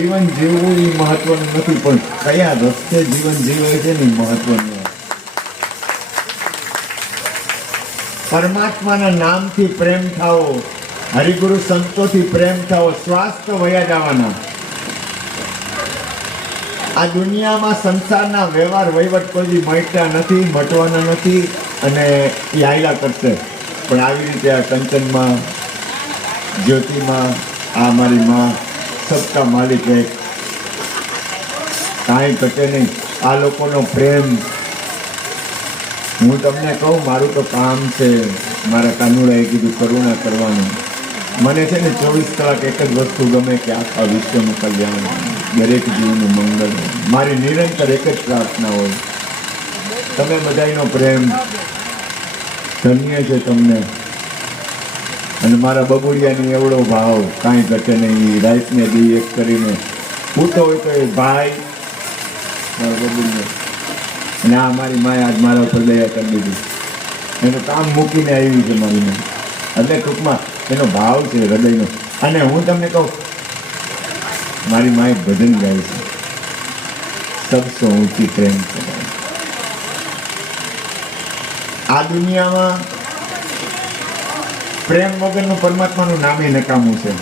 જીવન જીવવું એ મહત્વનું નથી, પણ કયા રસ્તે જીવન જીવે છે ને મહત્વનું પરમાત્માના નામથી પ્રેમ થાવો હરિગુરુ સંતોથી પ્રેમ થાવો સ્વાસ્થ્ય વયા જવાના. આ દુનિયામાં સંસારના વ્યવહાર વહીવટ કોઈ દી નથી, મટવાના નથી અને એ કરશે. પણ આવી રીતે આ કંચનમાં, જ્યોતિમાં, આ મારી માં સબકા માલિક એક. કાંઈ ઘટે નહીં. આ લોકોનો પ્રેમ. હું તમને કહું, મારું તો કામ છે મારા કાનુડાએ કીધું કરુણા કરવાનું. મને છે ને ચોવીસ કલાક એક જ વસ્તુ ગમે કે આખા વિશ્વનું કલ્યાણ, દરેક જીવનું મંગળ. મારી નિરંતર એક જ પ્રાર્થના હોય. તમે બધાનો પ્રેમ. ધન્ય છે તમને. અને મારા બબુડિયાની એવડો ભાવ કાંઈ ઘટે નહીં. રાઈતને બી એક કરીને પૂતો હોય તો એ ભાઈ, મારો બબુડિયો. અને આ મારી માએ આજ મારા ઉપર દયા કરી દીધી. એનું કામ મૂકીને આવી છે મારી માં એટલે ટૂંકમાં એનો ભાવ છે હૃદયનો. અને હું તમને કહું, મારી માએ ભજન ગાય છે. સબસો ઊંચી પ્રેમ છે આ દુનિયામાં પ્રેમ વગરનું પરમાત્માનું નામે નકામું છે.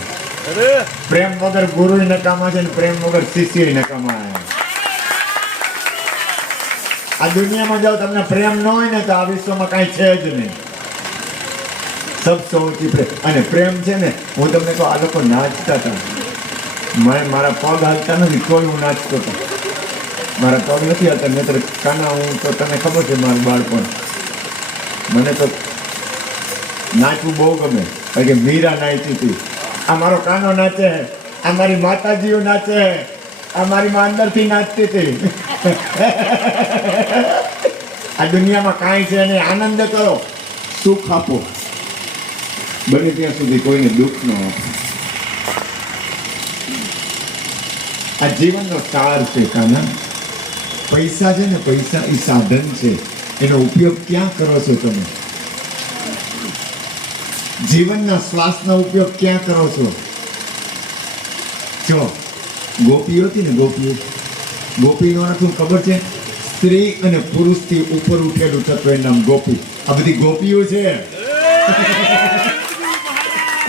પ્રેમ વગર ગુરુ નકામા છે ને પ્રેમ વગર શિષ્ય નકામા આ દુનિયામાં જાઓ તમને પ્રેમ ન હોય ને તો આ વિશ્વમાં કાંઈ છે જ નહીં. સબ સૌથી પ્રેમ અને પ્રેમ છે ને, હું તમને કહું, આ લોકો નાચતા હતા. મને મારા પગ હાલતા નથી, કોઈ હું નાચતો હતો. મારા પગ નથી હાલતા, નહીતર કાના હું તો તને ખબર છે મારું બાળપણ. મને તો નાચવું બહુ ગમે. કારણ કે મીરા નાચી હતી. આ મારો કાનો નાચે છે આ મારી માતાજીઓ નાચે છે આ મારી માં અંદરથી નાચતી હતી. આ દુનિયામાં કાંઈ છે નહીં. આનંદ કરો. સુખ આપો. બને ત્યાં સુધી કોઈને દુઃખ ન આપો. આ જીવનનો સાર છે કાના. પૈસા છે ને પૈસા એ સાધન છે. એનો ઉપયોગ ક્યાં કરો છો તમે? જીવનના શ્વાસનો ઉપયોગ ક્યાં કરો છો? જો ગોપીઓ હતી ને ગોપીઓ ગોપીનો શું ખબર છે? સ્ત્રી અને પુરુષથી ઉપર ઉઠેલું તત્વ એનું નામ ગોપી. આ બધી ગોપીઓ છે.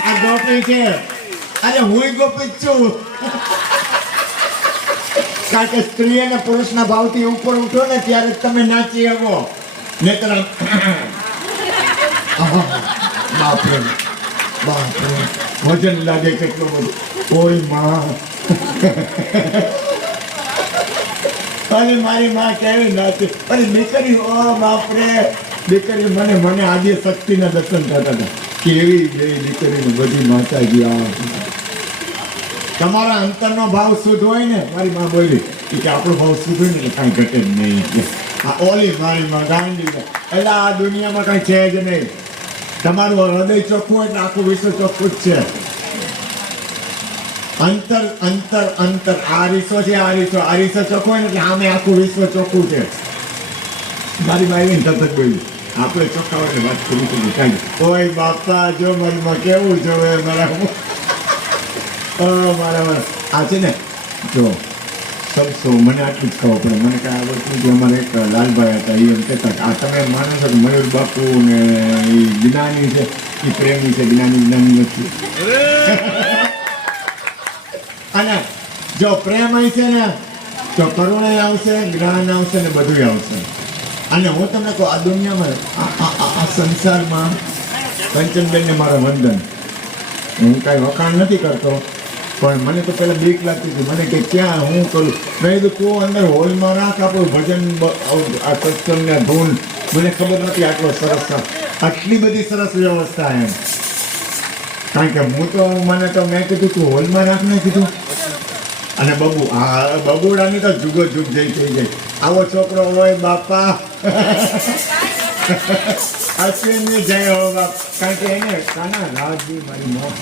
આ ગોપી છે. અરે હું ગોપી છું. કારણ કે સ્ત્રી અને પુરુષના ભાવથી ઉપર ઉઠો ને ત્યારે તમે નાચી શકો આહા, બાપરે બાપરે, વજન લાગે કેટલું બધું. કોઈ માં. અને મારી માં કેવી નથી અને દીકરી, ઓ બાપરે. દીકરી મને મને આજે શક્તિના દર્શન થતા હતા. કેવી બે દીકરીને બધી માતાજી આ તમારા અંતરનો ભાવ શુદ્ધ હોય ને, મારી માં બોલી કે આપણો ભાવ શુદ્ધ હોય ને, એટલે કાંઈ ઘટે જ નહીં. આ ઓલી મારી માં ગાંધી. એટલે આ દુનિયામાં કાંઈ છે જ નહીં. તમારું હૃદય ચોખ્ખું હોય એટલે આખું વિશ્વ ચોખ્ખું જ છે. અંતર અંતર અંતર. આ રીસો છે, આ રીસો. આ રીસો ચોખ્ખો ને એટલે આમે આખું વિશ્વ ચોખ્ખું છે. મારી તરત જ બોલી આપણે ચોખ્ખા હોય વાત પૂરી કરી કાંઈ કોઈ બાપા, જો મનમાં કેવું જોવે મારા મારા. આ છે ને, જો. સબસો મને આટલું જ ખબર પડે. મને કાંઈ આવડતું જે અમારે એક લાલભાઈ હતા એ એમ કહેતા આ તમે માનો છો કે મયુર બાપુ ને એ જ્ઞાની છે એ પ્રેમી છે જ્ઞાની જ્ઞાની નથી. અને જો પ્રેમ છે ને તો કરુણા આવશે જ્ઞાન આવશે ને બધું આવશે. અને હું તમને કહું આ દુનિયામાં આ- આ આ- આ સંસારમાં કંચનબેનને મારા વંદન. હું કાંઈ વખાણ નથી કરતો. પણ મને તો પહેલાં બીક લાગતી હતી. મને કે ક્યાં હું કરું? મેં કીધું તું અંદર હોલમાં રાખ આપણું ભજન આ સત્સંગ ને ધૂન. મને ખબર નથી આટલો સરસ આટલી બધી સરસ વ્યવસ્થા એમ. કારણ કે હું તો મને તો મેં કીધું તું હોલમાં રાખ ને કીધું. અને બબુ હા બબુડાની તો જુગો જુગ જઈ થઈ જાય આવો છોકરો હોય બાપા. અશ્વિનની જય હો બાપ. કારણ કે એને કાના રાજજી મારી મોં.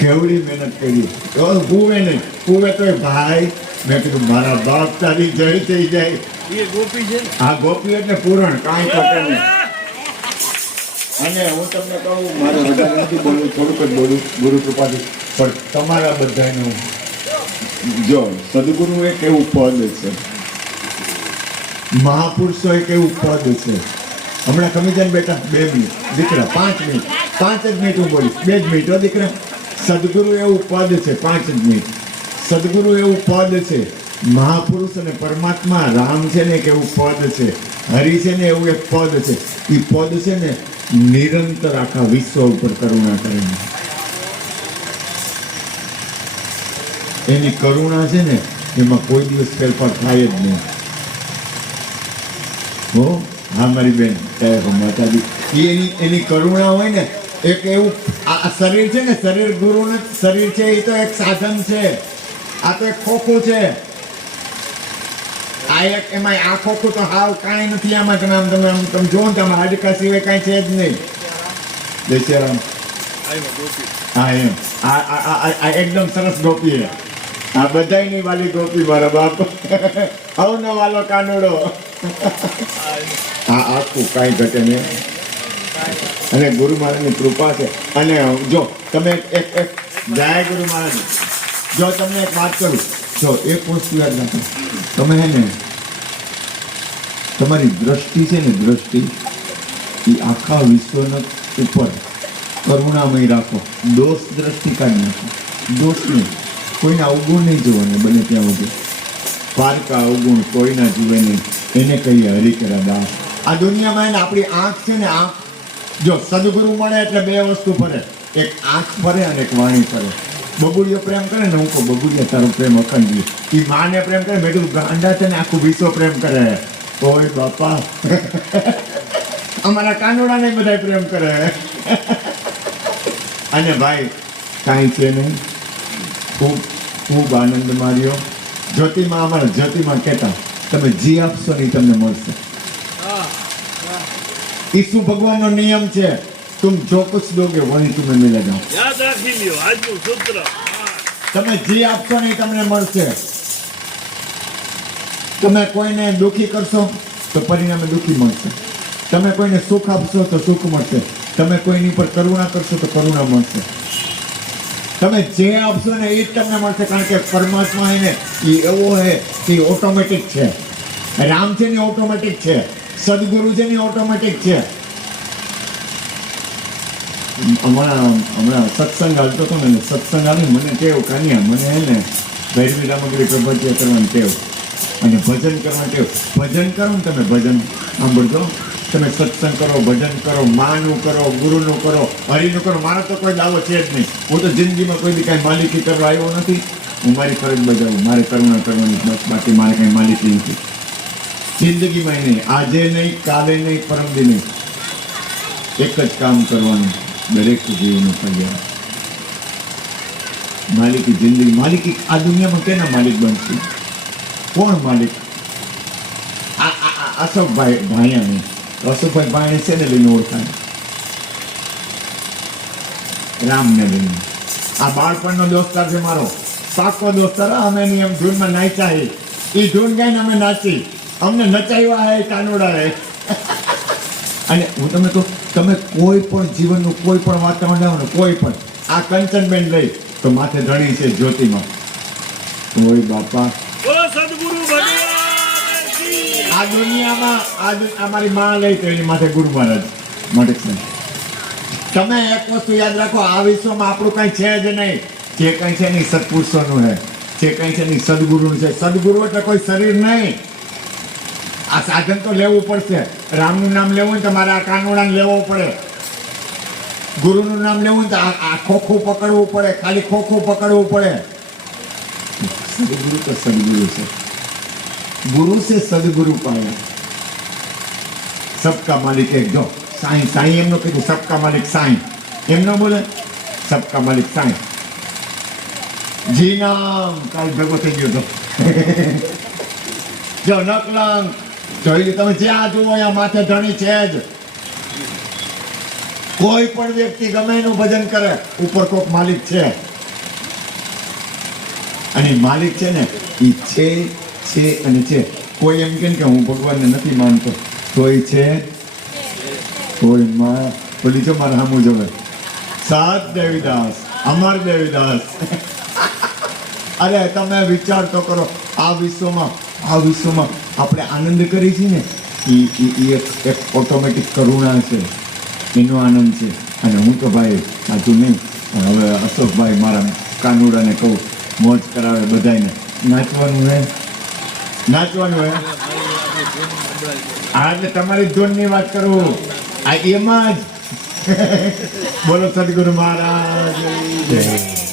કેવડી મહેનત કરી. તો પૂવે નહીં પૂવે તો ભાઈ મેં કીધું મારા બાપ તારી જય થઈ જાય. એ ગોપી છે હા આ ગોપી એટલે પૂરણ કાંઈ ખોટે નહીં. અને હું તમને કહું મારે વધારે નથી બોલવું થોડુંક જ બોલું ગુરુ કૃપાથી. પણ તમારા બધાનું જો સદગુરુ એક એવું પદ છે. મહાપુરુષો એક એવું પદ છે. હમણાં કમી જાય બેટા બે મિનિટ દીકરા પાંચ મિનિટ પાંચ જ મિનિટ હું બોલીશ. બે જ મિનિટ દીકરા. સદગુરુ એવું પદ છે, પાંચ જ નહીં સદગુરુ એવું પદ છે. મહાપુરુષ અને પરમાત્મા રામ છે ને એક એવું પદ છે. હરિ છે ને એવું એક પદ છે. એ પદ છે ને નિરંતર આખા વિશ્વ ઉપર કરુણા કરે એની કરુણા છે ને એમાં કોઈ દિવસ ફેરફાર થાય જ નહીં. હો, હા મારી બેન ત્યારે માતાજી. એની એની કરુણા હોય ને એક એવું, આ શરીર છે ને, શરીર ગુરુને, શરીર છે એ તો એક સાધન છે. આ તો એક ખોખું છે. આ એક એમાં આ ખોખું તો હાવ કાંઈ નથી આમાં તમે આમ તમે આમ તમે જોવો ને તમે હાડકા સિવાય કાંઈ છે જ નહીં. બેચારામ હા, એમ. આ એકદમ સરસ ગોપી છે. આ બધાયની વાલી ગોપી મારા બાપ. અવનો વાલો કાનુડો. હા, આખું કાંઈ ઘટે નહીં. અને ગુરુ મહારાજની કૃપા છે. અને જો તમે એક એક જય ગુરુ મહારાજ. જો તમને એક વાત કરું, જો એક વસ્તુ યાદ રાખો. તમે હે ને, તમારી દ્રષ્ટિ છે ને દ્રષ્ટિ, એ આખા વિશ્વના ઉપર કરુણામય રાખો. દોષ દ્રષ્ટિ કાઢી નાખો. દોષ નહીં. કોઈના અવગુણ નહીં જોવાને, બને ત્યાં સુધી. પારકા અવગુણ કોઈના જીવે નહીં. એને કહીએ હરિકરા દાસ. આ દુનિયામાં એને આપણી આંખ છે ને, આંખ જો સદગુરુ મળે એટલે બે વસ્તુ ફરે. એક આંખ ફરે અને એક વાણી ફરે. બબુડીઓ પ્રેમ કરે ને હું કહું બબુડીએ તારો પ્રેમ અખંડી એ માને પ્રેમ કરે મેં ગાંડા છે ને આખું વિશ્વ પ્રેમ કરે. ઓય બાપા. અમારા કાનોડાને બધા પ્રેમ કરે. અને ભાઈ, કાંઈ છે નહીં. ખૂબ ખૂબ આનંદ માર્યો જ્યોતિમાં, અમારા જ્યોતિમાં કહેતા, તમે જી આપશો નહીં તમને મળશે. ઈસુ ભગવાનનો નિયમ છે? તુમ જો કુછ દોગે વહી તમે મિલે જાઓ યાદ રાખી લ્યો આજનું સૂત્ર. તમે જે આપશો ને તમને મળશે. તમે કોઈને દુઃખી કરશો તો પરિણામે દુઃખી મળશે. તમે કોઈને સુખ આપશો તો સુખ મળશે. તમે કોઈની પર કરુણા કરશો તો કરુણા મળશે. તમે જે આપશો ને એ જ તમને મળશે કારણ કે પરમાત્મા એને એ એવો હે કે ઓટોમેટિક છે. રામ છે ને ઓટોમેટિક છે. સદગુરુ ઓટોમેટિક છે. હમણાં હમણાં સત્સંગ હાલતો હતો ને, સત્સંગ આવી મને ટેવ કાનિયા, મને હે ને ભૈરવી રામગીરી પ્રભજ્ય કરવાની ટેવ અને ભજન કરવાની ટેવ ભજન કરો ને તમે ભજન. સાંભળજો. તમે સત્સંગ કરો, ભજન કરો, માનું કરો, ગુરુનું કરો, હરિનું કરો. મારો તો કોઈ દાવો છે જ નહીં. હું તો જિંદગીમાં કોઈ બી કાંઈ માલિકી કરવા આવ્યો નથી. હું મારી ફરજ બજાવું. મારે કરુણા કરવાની બસ બાકી મારે કાંઈ માલિકી નથી. જિંદગીમાં નહીં આજે નહીં કાલે નહીં પરમદી નહીં એક જ કામ કરવાનું દરેક જીવનું કલ્યાણ. માલિકી જિંદગી માલિકી આ દુનિયામાં કેના માલિક બનશે? કોણ માલિક? આ આ- આ અશોકભાઈ ભાણિયા નહીં અશોકભાઈ ભાણી છે ને લઈને ઓળખાય? રામને લઈને. આ બાળપણનો દોસ્તાર છે મારો. પાકો દોસ્તાર હા, અમે એની એમ ધૂનમાં નાચ્યા હે એ ધૂન ગાઈને અમે નાચી અમને નચાવ્યા હે કાનોડા હે અને હું તમે કહું તમે કોઈ પણ જીવનનું કોઈ પણ વાતાવરણ લાવો ને કોઈ પણ આ કંચનબેન લઈ તો માથે ધણી છે જ્યોતિમાં. ઓય બાપા. આ દુનિયામાં આ અમારી મારી માં લઈ તો એની માથે ગુરુ મહારાજ. માટે તમે એક વસ્તુ યાદ રાખો આ વિશ્વમાં આપણું કંઈ છે જ નહીં. જે કંઈ છે નહીં સત્પુરુષોનું છે જે કંઈ છે નહીં સદગુરુનું છે. સદગુરુ એટલે કોઈ શરીર નહીં. આ સાધન તો લેવું પડશે. રામનું નામ લેવું તો મારે આ કાનોડા લેવો પડે. ગુરુનું નામ લેવું ને તો આ ખોખું પકડવું પડે. ખાલી ખોખું પકડવું પડે. સદગુરુ તો સદગુરુ છે. ગુરુ છે સદગુરુ પણ સબકા માલિક એક. જો, સાંઈ સાંઈ એમનું કીધું, સબકા માલિક સાંઈ. એમ ન બોલે? સબકા માલિક સાંઈ. જી નામ. કાલ ભેગો થઈ ગયો તો. જો નકલંક જોઈ લો તમે જ્યાં જુઓ અહીંયા માથે ધણી છે જ. કોઈ પણ વ્યક્તિ ગમે એનું ભજન કરે, ઉપર કોક માલિક છે. અને માલિક છે ને એ છે છે અને છે. કોઈ એમ કે હું ભગવાનને નથી માનતો. તો એ છે. કોઈ માં બોલી છો મારા સામું જોવે સાત દેવીદાસ, અમર દેવીદાસ. અરે, તમે વિચાર તો કરો, આ વિશ્વમાં આ વિશ્વમાં આપણે આનંદ કરી છીએ ને એ એક એક ઓટોમેટિક કરુણા છે, એનો આનંદ છે. અને હું તો ભાઈ, સાચું નહીં, પણ હવે અશોકભાઈ મારા કાનુડાને કહું, મોજ કરાવે બધાને નાચવાનું હે? નાચવાનું હે? હા, એટલે તમારી ધોનની વાત કરું. આ એમાં જ. બોલો સદગુરુ મહારાજ.